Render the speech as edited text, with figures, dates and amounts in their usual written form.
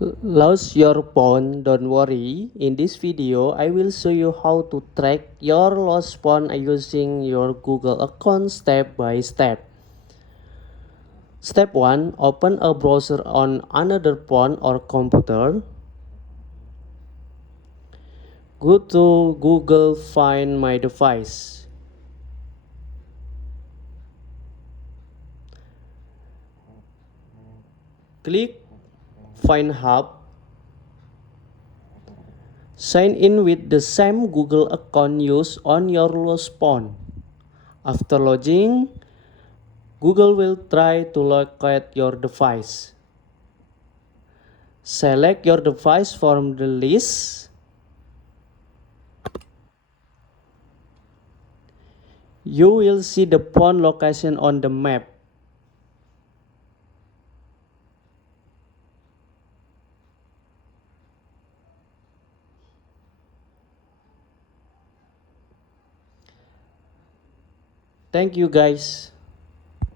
Lost your phone? Don't worry. In this video, I will show you how to track your lost phone using your Google account step by step. Step 1. Open a browser on another phone or computer. Go to Google Find My Device. Click Find Hub. Sign in with the same Google account used on your lost phone. After login, Google will try to locate your device. Select your device from the list. You will see the phone location on the map. Thank you guys.